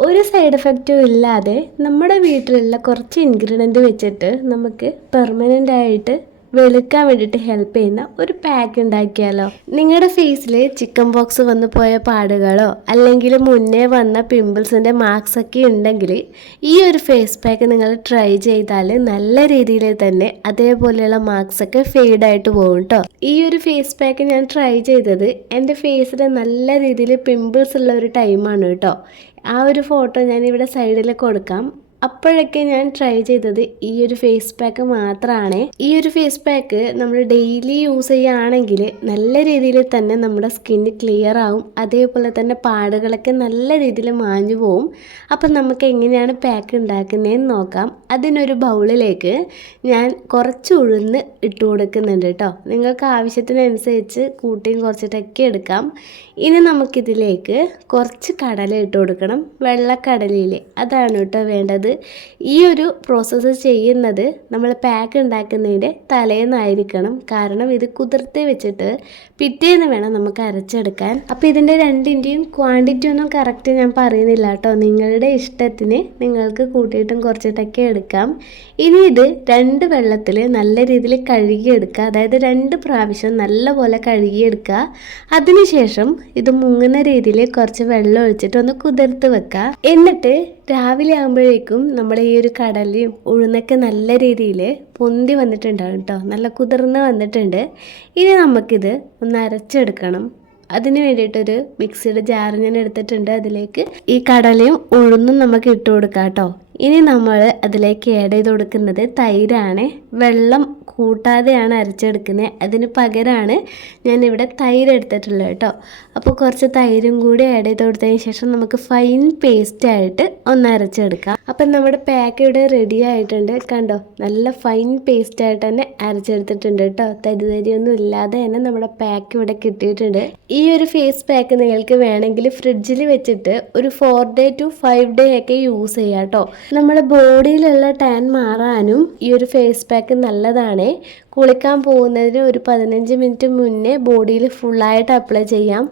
ഒരു സൈഡ് എഫക്റ്റും ഇല്ലാതെ നമ്മുടെ വീട്ടിലുള്ള കുറച്ച് ഇൻഗ്രീഡിയന്റ് വെച്ചിട്ട് നമുക്ക് പെർമനന്റ് ആയിട്ട് വെളുക്കാൻ വേണ്ടിയിട്ട് ഹെൽപ്പ് ചെയ്യുന്ന ഒരു പാക്ക് ഉണ്ടാക്കിയാലോ? നിങ്ങളുടെ ഫേസിൽ ചിക്കൻ ബോക്സ് വന്നു പോയ പാടുകളോ അല്ലെങ്കിൽ മുന്നേ വന്ന പിമ്പിൾസിന്റെ മാർക്സ് ഒക്കെ ഉണ്ടെങ്കിൽ ഈ ഒരു ഫേസ് പാക്ക് നിങ്ങൾ ട്രൈ ചെയ്താൽ നല്ല രീതിയിൽ തന്നെ അതേപോലെയുള്ള മാർക്സ് ഒക്കെ ഫെയ്ഡ് ആയിട്ട് പോകും കേട്ടോ ഈ ഒരു ഫേസ് പാക്ക് ഞാൻ ട്രൈ ചെയ്തത് എന്റെ ഫേസിൽ നല്ല രീതിയിൽ പിമ്പിൾസ് ഉള്ള ഒരു ടൈമാണ് കേട്ടോ ആ ഒരു ഫോട്ടോ ഞാൻ ഇവിടെ സൈഡിൽ കൊടുക്കാം. അപ്പോഴൊക്കെ ഞാൻ ട്രൈ ചെയ്തത് ഈ ഒരു ഫേസ് പാക്ക് മാത്രമാണ് ഈ ഒരു ഫേസ് പാക്ക് നമ്മൾ ഡെയിലി യൂസ് ചെയ്യുകയാണെങ്കിൽ നല്ല രീതിയിൽ തന്നെ നമ്മുടെ സ്കിന്ന് ക്ലിയർ ആവും. അതേപോലെ തന്നെ പാടുകളൊക്കെ നല്ല രീതിയിൽ മാഞ്ഞു പോവും. അപ്പം നമുക്ക് എങ്ങനെയാണ് പാക്ക് ഉണ്ടാക്കുന്നതെന്ന് നോക്കാം. അതിനൊരു ബൗളിലേക്ക് ഞാൻ കുറച്ച് ഉഴുന്ന് ഇട്ട് കൊടുക്കുന്നുണ്ട് കേട്ടോ. നിങ്ങൾക്ക് ആവശ്യത്തിനനുസരിച്ച് കൂട്ടിയും കുറച്ചിട്ടൊക്കെ എടുക്കാം. ഇനി നമുക്കിതിലേക്ക് കുറച്ച് കടല ഇട്ട് കൊടുക്കണം. വെള്ളക്കടലയിൽ അതാണ് കേട്ടോ വേണ്ടത്. ഈ ഒരു പ്രോസസ്സ് ചെയ്യുന്നത് നമ്മൾ പാക്ക് ഉണ്ടാക്കുന്നതിന്റെ തലേന്നായിരിക്കണം. കാരണം ഇത് കുതിർത്തി വെച്ചിട്ട് പിറ്റേന്ന് വേണം നമുക്ക് അരച്ചെടുക്കാൻ. അപ്പോൾ ഇതിന്റെ രണ്ടിന്റെയും ക്വാണ്ടിറ്റി ഒന്നും കറക്റ്റ് ഞാൻ പറയുന്നില്ല കേട്ടോ. നിങ്ങളുടെ ഇഷ്ടത്തിന് നിങ്ങൾക്ക് കൂട്ടിയിട്ടും കുറച്ചിട്ടൊക്കെ എടുക്കാം. ഇനി ഇത് രണ്ട് വെള്ളത്തിൽ നല്ല രീതിയിൽ കഴുകിയെടുക്കുക. അതായത് രണ്ട് പ്രാവശ്യം നല്ലപോലെ കഴുകിയെടുക്കുക. അതിനുശേഷം ഇത് മുങ്ങുന്ന രീതിയിൽ കുറച്ച് വെള്ളം ഒഴിച്ചിട്ട് ഒന്ന് കുതിർത്ത് വെക്കുക. എന്നിട്ട് രാവിലെ ആകുമ്പോഴേക്കും നമ്മുടെ ഈ ഒരു കടലയും ഉഴുന്നൊക്കെ നല്ല രീതിയിൽ പൊന്തി വന്നിട്ടുണ്ടാവും കേട്ടോ. നല്ല കുതിർന്ന് വന്നിട്ടുണ്ട്. ഇനി നമുക്കിത് ഒന്ന് അരച്ചെടുക്കണം. അതിന് വേണ്ടിയിട്ടൊരു മിക്സിയുടെ ജാർ ഞാൻ എടുത്തിട്ടുണ്ട്. അതിലേക്ക് ഈ കടലയും ഉഴുന്നും നമുക്ക് ഇട്ട് കൊടുക്കാം കേട്ടോ. ഇനി നമ്മൾ അതിലേക്ക് ആഡ് ചെയ്ത് കൊടുക്കുന്നത് തൈരാണ്. വെള്ളം കൂട്ടാതെയാണ് അരച്ചെടുക്കുന്നത്. അതിന് പകരമാണ് ഞാനിവിടെ തൈര് എടുത്തിട്ടുള്ളത് കേട്ടോ. അപ്പോൾ കുറച്ച് തൈരും കൂടി ആഡ് ചെയ്ത് കൊടുത്തതിന് ശേഷം നമുക്ക് ഫൈൻ പേസ്റ്റായിട്ട് ഒന്ന് അരച്ചെടുക്കാം. അപ്പം നമ്മുടെ പാക്ക് ഇവിടെ റെഡി ആയിട്ടുണ്ട്. കണ്ടോ നല്ല ഫൈൻ പേസ്റ്റ് ആയിട്ട് തന്നെ അരച്ചെടുത്തിട്ടുണ്ട് കേട്ടോ. തരി തരിയൊന്നും ഇല്ലാതെ തന്നെ നമ്മുടെ പാക്ക് ഇവിടെ കിട്ടിയിട്ടുണ്ട്. ഈ ഒരു ഫേസ് പാക്ക് നിങ്ങൾക്ക് വേണമെങ്കിൽ ഫ്രിഡ്ജിൽ വെച്ചിട്ട് ഒരു four day two five day ഒക്കെ യൂസ് ചെയ്യാം കേട്ടോ. നമ്മുടെ ബോഡിയിലുള്ള ടാൻ മാറാനും ഈ ഒരു ഫേസ് പാക്ക് നല്ലതാണ്. കുളിക്കാൻ പോകുന്നതിന് ഒരു പതിനഞ്ച് മിനിറ്റ് മുന്നേ ബോഡിയിൽ ഫുള്ളായിട്ട് അപ്ലൈ ചെയ്യാം.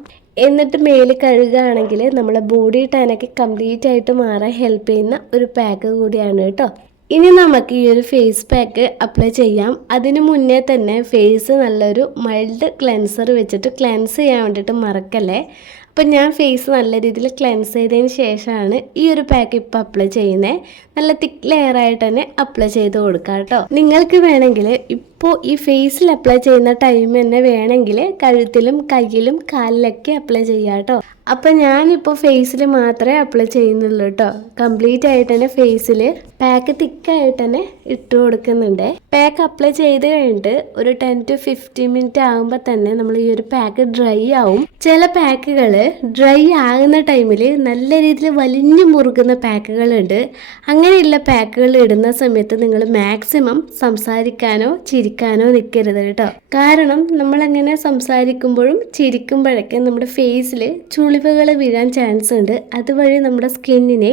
എന്നിട്ട് മേൽ കഴുകുകയാണെങ്കിൽ നമ്മളെ ബോഡി ടാനൊക്കെ കംപ്ലീറ്റ് ആയിട്ട് മാറാൻ ഹെൽപ്പ് ചെയ്യുന്ന ഒരു പാക്ക് കൂടിയാണ് കേട്ടോ. ഇനി നമുക്ക് ഈ ഒരു ഫേസ് പാക്ക് അപ്ലൈ ചെയ്യാം. അതിന് മുന്നേ തന്നെ ഫേസ് നല്ലൊരു മൈൽഡ് ക്ലെൻസർ വെച്ചിട്ട് ക്ലെൻസ് ചെയ്യാൻ വേണ്ടിയിട്ട് മറക്കല്ലേ? അപ്പം ഞാൻ ഫേസ് നല്ല രീതിയിൽ ക്ലെൻസ് ചെയ്തതിന് ശേഷമാണ് ഈ ഒരു പാക്ക് ഇപ്പോൾ അപ്ലൈ ചെയ്യുന്നത് നല്ല തിക്ക് ലെയർ ആയിട്ട് തന്നെ അപ്ലൈ ചെയ്ത് കൊടുക്കാം കേട്ടോ. നിങ്ങൾക്ക് വേണമെങ്കിൽ ഇപ്പോൾ ഈ ഫേസിൽ അപ്ലൈ ചെയ്യുന്ന ടൈം തന്നെ വേണമെങ്കിൽ കഴുത്തിലും കയ്യിലും കാലിലൊക്കെ അപ്ലൈ ചെയ്യാം കേട്ടോ അപ്പം ഞാനിപ്പോൾ ഫേസിൽ മാത്രമേ അപ്ലൈ ചെയ്യുന്നുള്ളൂ കേട്ടോ കംപ്ലീറ്റ് ആയിട്ട് തന്നെ ഫേസിൽ പാക്ക് തിക്കായിട്ട് തന്നെ ഇട്ട് കൊടുക്കുന്നുണ്ട്. പാക്ക് അപ്ലൈ ചെയ്ത് കഴിഞ്ഞിട്ട് ഒരു ടെൻ ടു ഫിഫ്റ്റീൻ മിനിറ്റ് ആകുമ്പോൾ തന്നെ നമ്മൾ ഈ ഒരു പാക്ക് ഡ്രൈ ആവും. ചില പാക്കുകൾ ഡ്രൈ ആകുന്ന ടൈമിൽ നല്ല രീതിയിൽ വലിഞ്ഞു മുറുകുന്ന പാക്കുകളുണ്ട് അങ്ങനെയുള്ള പാക്കുകൾ ഇടുന്ന സമയത്ത് നിങ്ങൾ മാക്സിമം സംസാരിക്കാനോ ചിരിക്കാനോ നിൽക്കരുത് കേട്ടോ. കാരണം നമ്മൾ നമ്മളങ്ങനെ സംസാരിക്കുമ്പോഴും ചിരിക്കുമ്പോഴൊക്കെ നമ്മുടെ ഫേസിൽ ചുളിവുകൾ വീഴാൻ ചാൻസ് ഉണ്ട്. അതുവഴി നമ്മുടെ സ്കിന്നിനെ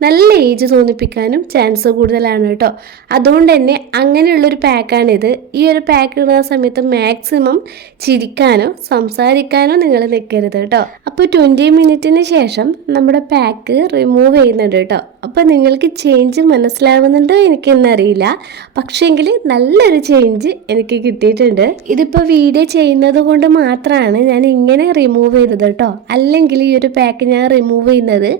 നല്ല ഏജ് തോന്നിപ്പിക്കാനും ചാൻസ് കൂടുതലാണ് കേട്ടോ. അതുകൊണ്ട് തന്നെ അങ്ങനെയുള്ളൊരു പാക്കാണിത് ഈ ഒരു പാക്ക് ഇടുന്ന സമയത്ത് മാക്സിമം ചിരിക്കാനോ സംസാരിക്കാനോ നിങ്ങൾ നിൽക്കരുത് കേട്ടോ. അപ്പോൾ ട്വന്റി മിനിറ്റിന് ശേഷം നമ്മുടെ പാക്ക് റിമൂവ് ചെയ്യുന്നുണ്ട് കേട്ടോ. അപ്പോൾ നിങ്ങൾക്ക് ചേഞ്ച് മനസ്സിലാവുന്നുണ്ടോ എനിക്കെന്നറിയില്ല. പക്ഷേങ്കിൽ നല്ലൊരു ചേഞ്ച് എനിക്ക് കിട്ടിയിട്ടുണ്ട്. ഇതിപ്പോൾ വീഡിയോ ചെയ്യുന്നത് കൊണ്ട് മാത്രമാണ് ഞാൻ ഇങ്ങനെ റിമൂവ് ചെയ്തത് കേട്ടോ അല്ലെങ്കിൽ ഈ ഒരു പാക്ക് ഞാൻ റിമൂവ് ചെയ്യുന്നത്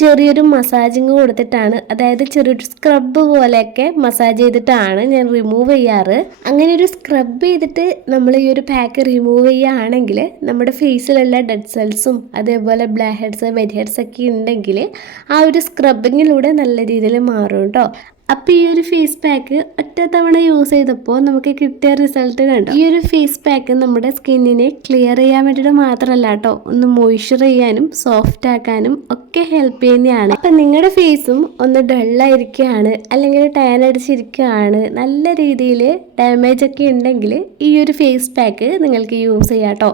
ചെറിയൊരു മസാജിങ് കൊടുത്തിട്ടാണ്. അതായത് ചെറിയൊരു സ്ക്രബ് പോലെയൊക്കെ മസാജ് ചെയ്തിട്ടാണ് ഞാൻ റിമൂവ് ചെയ്യാറ്. അങ്ങനെ ഒരു സ്ക്രബ് ചെയ്തിട്ട് നമ്മൾ ഈ ഒരു പാക്ക് റിമൂവ് ചെയ്യുകയാണെങ്കിൽ നമ്മുടെ ഫേസിലുള്ള ഡെഡ് സെൽസും അതേപോലെ ബ്ലാക്ക് ഹെഡ്സ് വെഡ് ഹെഡ്സ് ഒക്കെ ഉണ്ടെങ്കിൽ ആ ഒരു സ്ക്രബിങ്ങിലൂടെ നല്ല രീതിയിൽ മാറും കേട്ടോ. അപ്പോൾ ഈ ഒരു ഫേസ് പാക്ക് ഒറ്റ തവണ യൂസ് ചെയ്തപ്പോൾ നമുക്ക് കിട്ടിയ റിസൾട്ട് കണ്ടു? ഈ ഒരു ഫേസ് പാക്ക് നമ്മുടെ സ്കിന്നിനെ ക്ലിയർ ചെയ്യാൻ വേണ്ടിയിട്ട് മാത്രമല്ല കേട്ടോ ഒന്ന് മോയ്സ്ചർ ചെയ്യാനും സോഫ്റ്റ് ആക്കാനും ഒക്കെ ഹെൽപ്പ് ചെയ്യുന്നതാണ്. അപ്പം നിങ്ങളുടെ ഫേസും ഒന്ന് ഡള്ളായിരിക്കുകയാണ് അല്ലെങ്കിൽ ടാൻ അടിച്ചിരിക്കുകയാണ് നല്ല രീതിയിൽ ഡാമേജ് ഒക്കെ ഉണ്ടെങ്കിൽ ഈ ഒരു ഫേസ് പാക്ക് നിങ്ങൾക്ക് യൂസ് ചെയ്യാം കേട്ടോ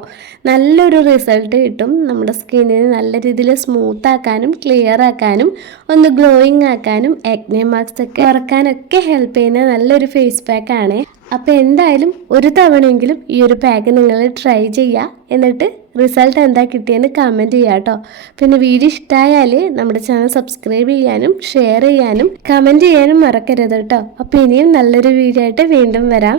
നല്ലൊരു റിസൾട്ട് കിട്ടും. നമ്മുടെ സ്കിന്നിനെ നല്ല രീതിയിൽ സ്മൂത്ത് ആക്കാനും ക്ലിയർ ആക്കാനും ഒന്ന് ഗ്ലോയിങ് ആക്കാനും എക്നെ മാർക്സ് ഒക്കെ കുറക്കാനൊക്കെ ഹെൽപ്പ് ചെയ്യുന്ന നല്ലൊരു ഫേസ് പാക്ക് ആണ്. അപ്പോൾ എന്തായാലും ഒരു തവണയെങ്കിലും ഈ ഒരു പാക്ക് നിങ്ങൾ ട്രൈ ചെയ്യുക എന്നിട്ട് റിസൾട്ട് എന്താ കിട്ടിയെന്ന് കമന്റ് ചെയ്യുക കേട്ടോ പിന്നെ വീഡിയോ ഇഷ്ടമായാൽ നമ്മുടെ ചാനൽ സബ്സ്ക്രൈബ് ചെയ്യാനും ഷെയർ ചെയ്യാനും കമന്റ് ചെയ്യാനും മറക്കരുത് കേട്ടോ അപ്പോൾ ഇനിയും നല്ലൊരു വീഡിയോ ആയിട്ട് വീണ്ടും വരാം.